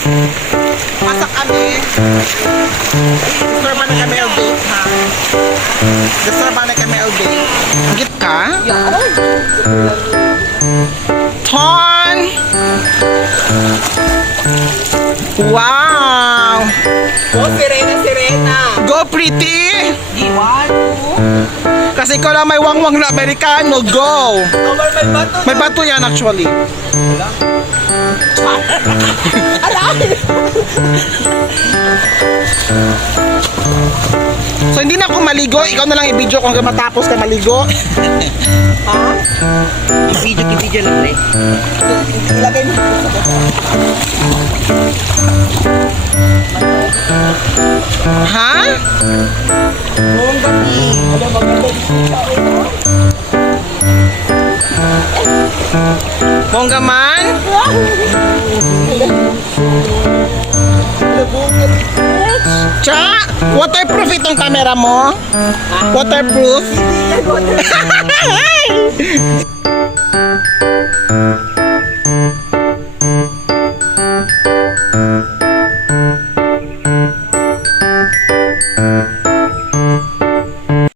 Masak kami. Disturban na kami all day, ha? Disturban na kami all day. Git ka? Ton! Wow! Oh, sirena. Go pretty! Iwan. Kasi ikaw lang may wangwang na Amerikano. Go! Oh, may bato. May bato yan actually. So hindi na ako maligo. Ikaw na lang i-video kung matapos ka maligo. Ha? Video lang rin. Ilagay mo. Ha? Buong gabi. Ano maganda Bongga man? Cha, waterproof itong camera mo? Waterproof?